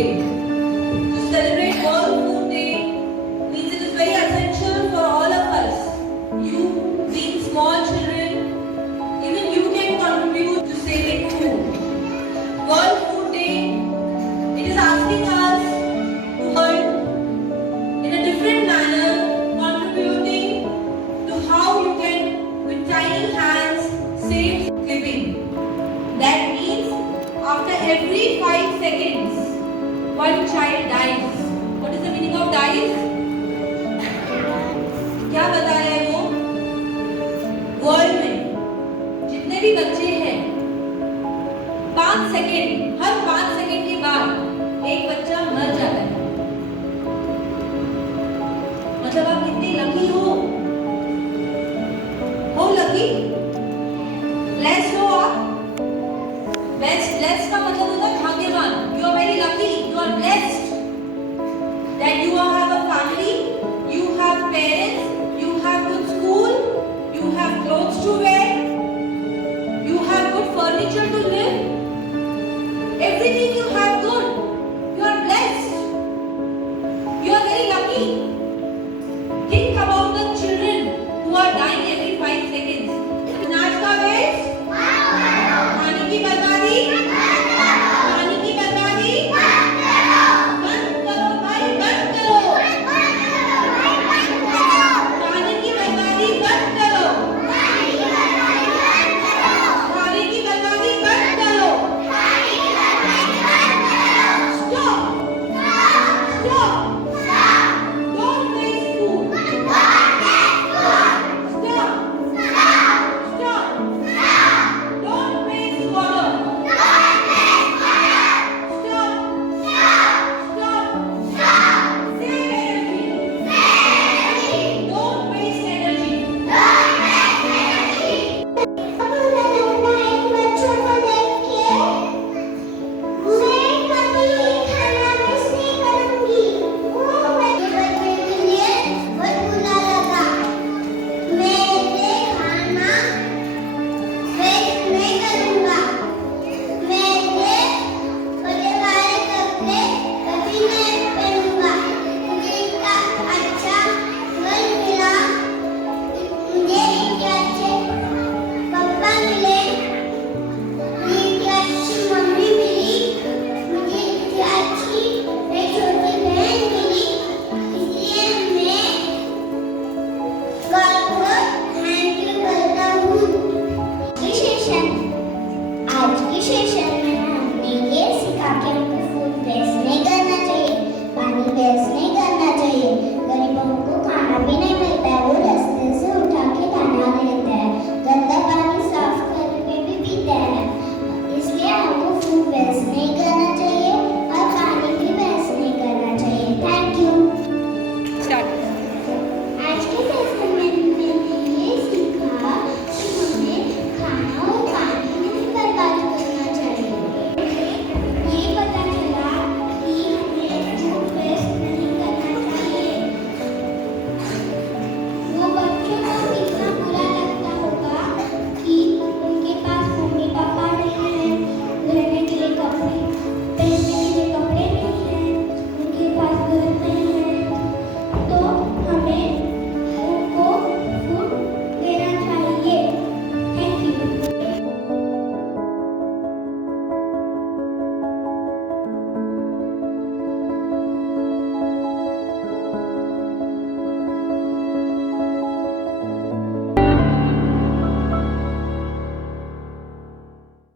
To celebrate World Food Day means it is very essential for all of us. You, being small children, even you can contribute to saving food. World Food Day, it is asking us to learn in a different manner, contributing to how you can, with tiny hands, save living. That means after every 5 seconds, one child dies. What is the meaning of dies? क्या बता रहे हैं वो? World में जितने भी बच्चे हैं 5 सेकंड, हर 5 सेकंड के बाद एक बच्चा मर जाता है. मतलब आप कितने लकी हो लकी? ब्लेस्ड हो आप? ब्लेस्ड का मतलब होता है भाग्यवान. You are very lucky. You are blessed that you have a family, you have parents, you have good school, you have clothes to wear, you have good furniture to live. Everything you have good. You are blessed. You are very lucky. Think about the children who are dying every 5 seconds. अनाज का waste, पानी की बर्बादी, पानी की बर्बादी, बंद करो भाई, बंद करो. पानी की बर्बादी बंद करो. पानी की बर्बादी बंद करो. Stop. Stop. Don't waste food. Stop. Stop. Don't waste water. Stop. Stop. Save energy. Don't waste energy. आज की सेशन में हमने ये सीखा कि हमें फूड वेस्ट नहीं करना चाहिए, पानी वेस्ट नहीं करना चाहिए. गरीबों को खाना भी नहीं मिलता है, वो रास्ते से उठा के खाना देते हैं, गंदा पानी साफ करके भी पीते हैं. इसलिए हमको फूड वेस्ट